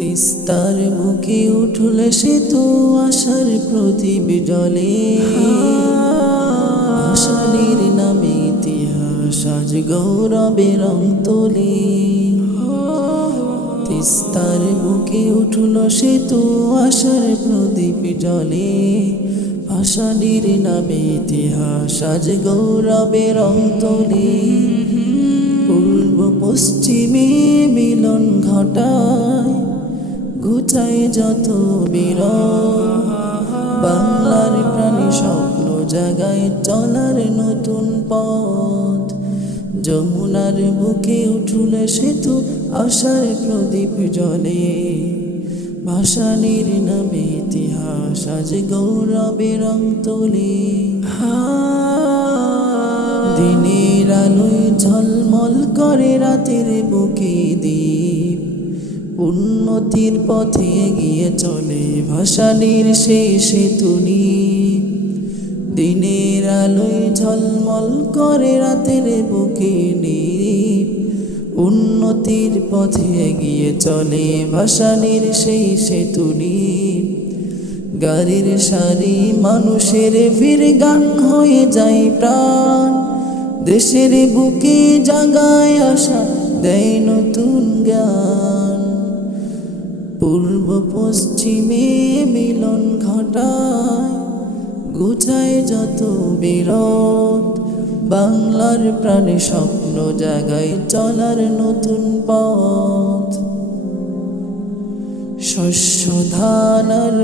তিস্তার বুকে উঠল সে তো আশার প্রদীপ জলে আশালির নামে ইতিহাস আজ গৌরবে রং তিস্তার বুকে উঠল সে তো আশার প্রদীপ জলে আশালির নামে ইতিহাস আজ গৌরবে রং পূর্ব পশ্চিমে মিলন ঘটায় ঘুচায় যত বীর বাংলার প্রাণী স্বপ্ন জাগায় চলার নতুন পথ। যমুনার বুকে উঠুল সেতু, আশার প্রদীপ জলে ভাসানির নামে ইতিহাস, আজ গৌরবে রং তোলে। দিনের আলোয় ঝলমল করে রাতের বুকে দ্বীপ উন্নতির পথে গিয়ে চলে ভাসানির সেই সেতুনি। দিনের আলোয় ঝলমল করে রাতের বুকে নীপ উন্নতির পথে গিয়ে চলে ভাসানির সেই সেতুনি। গাড়ির সারি মানুষের ফির গান হয়ে যায় প্রাণ। দেশের বুকে জাগায় আসা দেয় নতুন জ্ঞান। পূর্ব পশ্চিমে মিলন ঘটায়, গুছায় যত বিরোধ, বাংলার প্রাণে স্বপ্ন জাগায় চলার নতুন পথ। শস্য, ধান আর